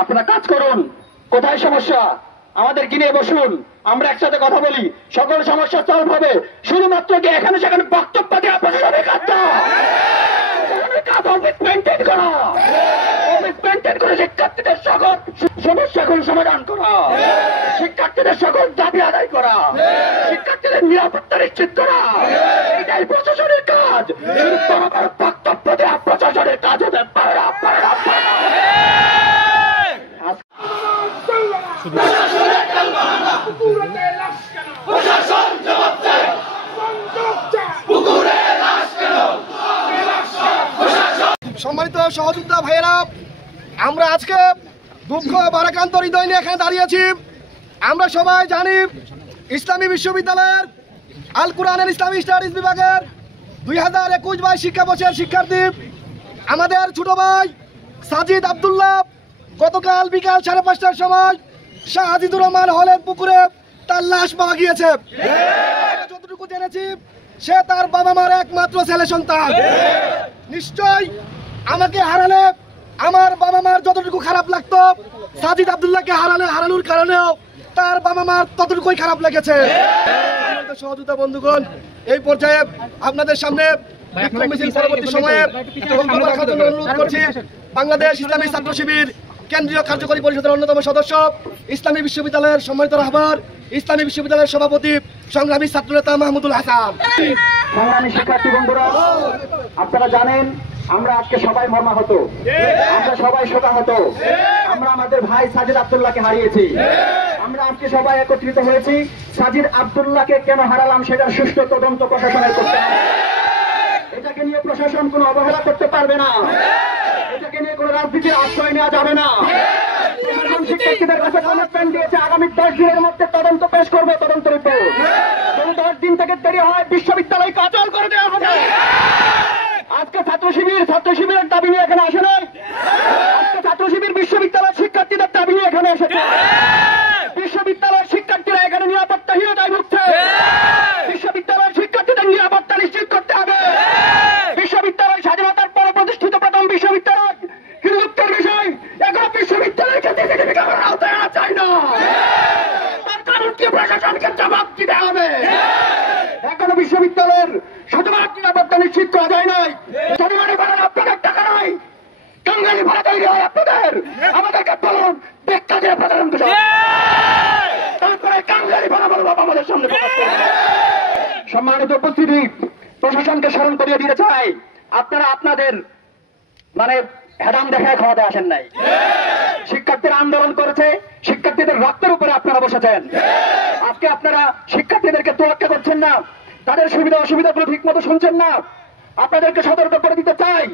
আপনারা কাজ করুন। কোথায় সমস্যা আমাদেরকে নিয়ে বসুন, আমরা একসাথে কথা বলি, সকল সমস্যা সলভ হবে। শুধুমাত্র কি এখানে সেখানে বক্তব্য দিয়ে প্রশাসনের কাজ মেনটেন করা, মেনটেন করে শিক্ষার্থীদের সকল সমস্যাগুলো সমাধান করা, শিক্ষার্থীদের সকল দাবি আদায় করা, শিক্ষার্থীদের নিরাপত্তা নিশ্চিত করা, এটাই প্রশাসনের কাজ। বক্তব্য দেওয়া প্রশাসনের কাজ হতে পারে না। সম্মানিত সহযোদ্ধা ভাইয়েরা, আমরা আজকে দুঃখ ভারাক্রান্ত হৃদয় নিয়ে এখানে দাঁড়িয়েছি। আমরা সবাই জানি ইসলামী বিশ্ববিদ্যালয়ের আল কুরআনের ইসলামিক স্টাডিজ বিভাগের 2021-22 শিক্ষাবর্ষের শিক্ষার্থী আমাদের ছোট ভাই সাজিদ আব্দুল্লাহ গতকাল বিকাল 5:30টার সময় শাহ আজিদুর রহমান হলের পুকুরে তার লাশ পাওয়া গিয়েছে। যতটুকু জেনেছি সে তার বাবা মার একমাত্র ছেলে সন্তান। নিশ্চয় আমাকে হারালে আমার বাবা মার যতটুকু খারাপ লাগতো, সাজিদ আব্দুল্লাহকে হারানোর কারণেও তার বাবা মার ততটুকুই খারাপ লেগেছে। সহযোদ্ধা বন্ধুগণ, এই পর্যায়ে আপনাদের সামনে পরবর্তী সময়ে অনুরোধ করছি বাংলাদেশ ইসলামী ছাত্র শিবির কেন্দ্রীয় কার্যকরী পরিষদের অন্যতম সদস্য, ইসলামী বিশ্ববিদ্যালয়ের সম্মানিত রাহবার, ইসলামী বিশ্ববিদ্যালয়ের সভাপতি, সংগ্রামী ছাত্রনেতা মাহমুদুল হাসান। সংগ্রামী শিক্ষার্থী বন্ধুরা, আপনারা জানেন আমরা আজকে সবাই মর্মাহত, আমরা সবাই শোকাহত। আমরা আমাদের ভাই সাজিদ আব্দুল্লাহকে হারিয়েছি। আমরা আজকে সবাই একত্রিত হয়েছি সাজিদ আব্দুল্লাহকে কেন হারালাম সেটার সুষ্ঠু তদন্ত প্রশাসনের করতে হবে। এটাকে নিয়ে প্রশাসন কোনো অবহেলা করতে পারবে না, এটাকে নিয়ে কোনো রাজনীতির আশ্রয় নেওয়া যাবে না। শিক্ষার্থীদের কাছে কমিটমেন্ট দিয়েছে আগামী 10 দিনের মধ্যে তদন্ত পেশ করবে, তদন্ত রিপোর্ট। যদি 10 দিন থেকে দেরি হয় বিশ্ববিদ্যালয় কাচল করে দেওয়া হবে। আজকে ছাত্র শিবিরের দাবি নিয়ে এখানে আসে নাই, আজকে ছাত্র শিবির বিশ্ববিদ্যালয়ের শিক্ষার্থীদের দাবি নিয়ে এখানে এসেছে। বিশ্ববিদ্যালয়ের শিক্ষার্থীরা এখানে নিরাপত্তাহীনতায় ভুগছে। বিশ্ববিদ্যালয়ের শিক্ষার্থীদের নিরাপত্তা নিশ্চিত করতে হবে। বিশ্ববিদ্যালয় স্বাধীনতার পরে প্রতিষ্ঠিত প্রথম বিশ্ববিদ্যালয়, হিন্দুত্বের বিষয় এখনো বিশ্ববিদ্যালয়কে আওতায় আনা চাই না। তার কারণ কি প্রশাসনকে জবাব দিতে হবে। এখনো বিশ্ববিদ্যালয়ের শতভাগ নিরাপত্তা নিশ্চিত করা যায় নাই। শনিবারে বলেন আপনাদের টাকা নাই, কাঙ্গালি ভাড়া তৈরি হয় আপনাদের, আমাদেরকে বলুন ব্যাখ্যা দিয়ে প্রচারণ করুন, তারপরে কাঙ্গালি ভাড়া বলব আমাদের সামনে। সম্মানিত উপস্থিতি, প্রশাসনকে স্মরণ করিয়ে দিতে চাই আপনারা আপনাদের হেডাম দেখায় ক্ষমতা আসেন নাই। শিক্ষার্থীরা আন্দোলন করেছে, শিক্ষার্থীদের রক্তের উপরে আপনারা বসেছেন। আজকে আপনারা শিক্ষার্থীদেরকে তোয়াক্কা করছেন না, তাদের সুবিধা অসুবিধাগুলো ঠিক মতো শুনছেন না। আপনাদেরকে সতর্ক করে দিতে চাই,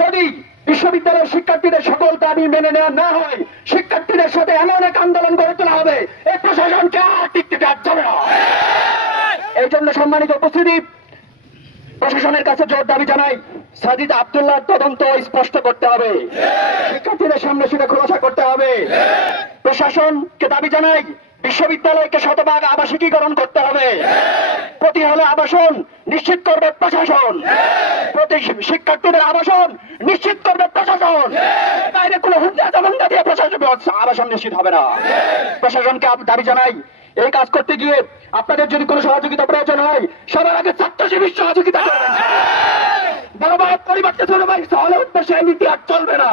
যদি বিশ্ববিদ্যালয়ের শিক্ষার্থীদের সকল দাবি মেনে নেওয়া না হয়, শিক্ষার্থীদের সাথে এমন এক আন্দোলন গড়ে তোলা হবে এই প্রশাসনকে আর টিকতে দেওয়া যাবে না। এই জন্য সম্মানিত উপস্থিতি, প্রশাসনের কাছে জোর দাবি জানাই, সাজিদ আব্দুল্লাহ তদন্ত স্পষ্ট করতে হবে, শিক্ষার্থীদের সামনে সেটা খোলাসা করতে হবে। প্রশাসনকে দাবি জানাই, বিশ্ববিদ্যালয়কে শতভাগ আবাসিকীকরণ করতে হবে। প্রতি হলে আবাসন নিশ্চিত করবে প্রশাসন, প্রতি শিক্ষার্থীদের আবাসন নিশ্চিত করবে প্রশাসন। বাইরে কোনো হুন্ডা জামান্দা দিয়ে প্রশাসন আবাসন নিশ্চিত হবে না। প্রশাসনকে দাবি জানাই, এই কাজ করতে গিয়ে আপনাদের যদি কোনো সহযোগিতা প্রয়োজন হয়, সবার আগে ছাত্র শিবির সহযোগিতা করবেন। বড় ভাই পরিবর্তে ছোট ভাই হলে উঠবে সেই নীতি আর চলবে না।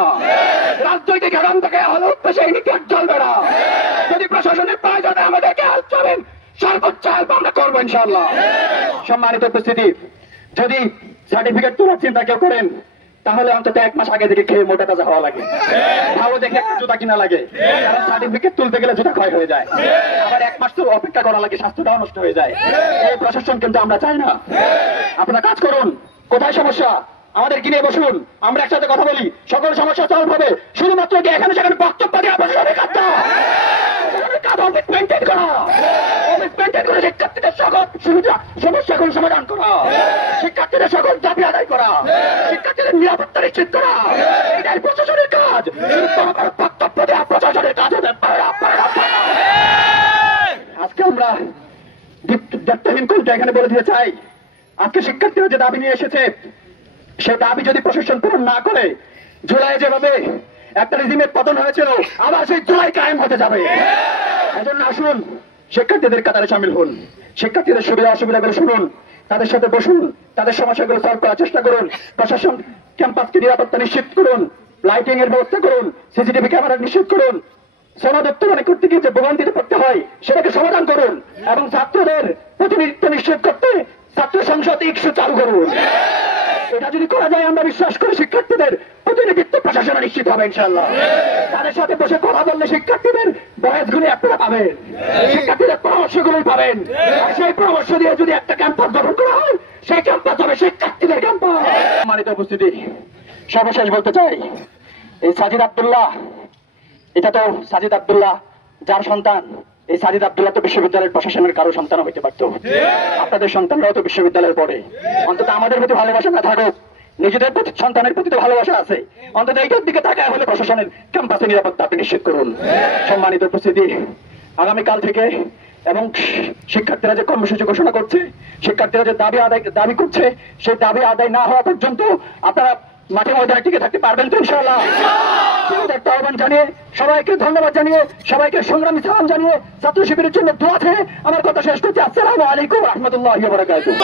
রাজনৈতিক হেরান থেকে হলে উঠবে সেই নীতি আর চলবে না। যদি প্রশাসনের প্রয়োজনে আমাদেরকে হেল্প করবেন, সর্বোচ্চ হেল্প আমরা করবো ইনশাআল্লাহ। সম্মানিত উপস্থিতি, যদি সার্টিফিকেট তোলার চিন্তা কেউ করেন, তাহলে অন্তত 1 মাস আগে থেকে খেয়ে মোটা তাজা হওয়া লাগে, ভালো দেখে জুতা কিনা লাগে। কারণ সার্টিফিকেট তুলতে গেলে জুতা ক্ষয় হয়ে যায়, আবার 1 মাস তো অপেক্ষা করা লাগে, স্বাস্থ্যটাও নষ্ট হয়ে যায়। এই প্রশাসন কিন্তু আমরা চাই না। আপনারা কাজ করুন। কোথায় সমস্যা আমাদেরকে নিয়ে বসুন, আমরা একসাথে কথা বলি, সকল সমস্যা সলভ হবে। শুধুমাত্র কি এখানে সেখানে বক্তব্য দেওয়া প্রশাসনের কাজ মেনটেন করা, মেনটেন করে শিক্ষার্থীদের সকল সমস্যাগুলো সমাধান করা, শিক্ষার্থীদের সকল দাবি আদায় করা, শিক্ষার্থীদের নিরাপত্তা নিশ্চিত করা, এটাই প্রশাসনের কাজ। বক্তব্য দেওয়া প্রশাসনের কাজ হতে পারে না। আজকে আমরা দায়িত্বহীন কোনটা এখানে বলে দিতে চাই, আজকে শিক্ষার্থীরা যে দাবি নিয়ে এসেছে, সে দাবি যদি প্রশাসন পূরণ না করে, জুলাই যেভাবে একটা রিজিমের পতন হয়েছিল, আবার সেই জুলাই কায়েম হতে যাবে। এজন্য আসুন শিক্ষার্থীদের কাতারে সামিল হন, শিক্ষার্থীদের সুবিধা অসুবিধাগুলো শুনুন, তাদের সাথে বসুন, তাদের সমস্যাগুলো সলভ করার চেষ্টা করুন। প্রশাসন ক্যাম্পাসকে নিরাপত্তা নিশ্চিত করুন, লাইটিং এর ব্যবস্থা করুন, সিসিটিভি ক্যামেরা নিশ্চিত করুন। সমাজ উত্তোলনে করতে গিয়ে যে ভোগান্তিতে পড়তে হয় সেটাকে সমাধান করুন এবং ছাত্রদের প্রতিনিধিত্ব নিশ্চিত করতে ছাত্র সংসদ ইস্যু চালু করুন। এটা যদি করা যায় আমরা বিশ্বাস করি শিক্ষার্থীদের প্রতিনিধিত্ব প্রশাসনে নিশ্চিত হবে ইনশাআল্লাহ। তাদের সাথে বসে কথা বললে শিক্ষার্থীদের বয়সগুলি আপনারা পাবেন, শিক্ষার্থীদের পরামর্শগুলোই পাবেন। আর সেই পরামর্শ দিয়ে যদি একটা ক্যাম্পাস গঠন করা হয়, সেই ক্যাম্পাস হবে শিক্ষার্থীদের ক্যাম্পাস। সম্মানিত উপস্থিতি, সর্বশেষ বলতে চাই, এই সাজিদ আব্দুল্লাহ, এটা তো সাজিদ আব্দুল্লাহ যার সন্তান, এই সাজিদ আব্দুল্লাহ তো বিশ্ববিদ্যালয়ের প্রশাসনের কারো সন্তান হইতে পারত। আপনাদের সন্তানরাও তো বিশ্ববিদ্যালয়ে পড়ে। অন্তত আমাদের প্রতি ভালোবাসা না থাকুক, নিজেদের সন্তানের প্রতি তো ভালোবাসা আছে, অন্তত এইটার দিকে তাকায় হলে প্রশাসনের ক্যাম্পাসে নিরাপত্তা আপনি নিশ্চিত করুন। সম্মানিত উপস্থিতি, আগামীকাল থেকে এবং শিক্ষার্থীরা যে কর্মসূচি ঘোষণা করছে, শিক্ষার্থীরা যে দাবি করছে, সেই দাবি আদায় না হওয়া পর্যন্ত আপনারা মাঠে ময়দানে টিকে থাকতে পারবেন তো ইনশাআল্লাহ? একটা আহ্বান জানিয়ে, সবাইকে ধন্যবাদ জানিয়ে, সবাইকে সংগ্রামী সালাম জানিয়ে, ছাত্র শিবিরের জন্য দোয়া আছে। আমার কথা শেষ করছি। আসসালামু আলাইকুম ওয়া রাহমাতুল্লাহি ওয়া বারাকাতুহু।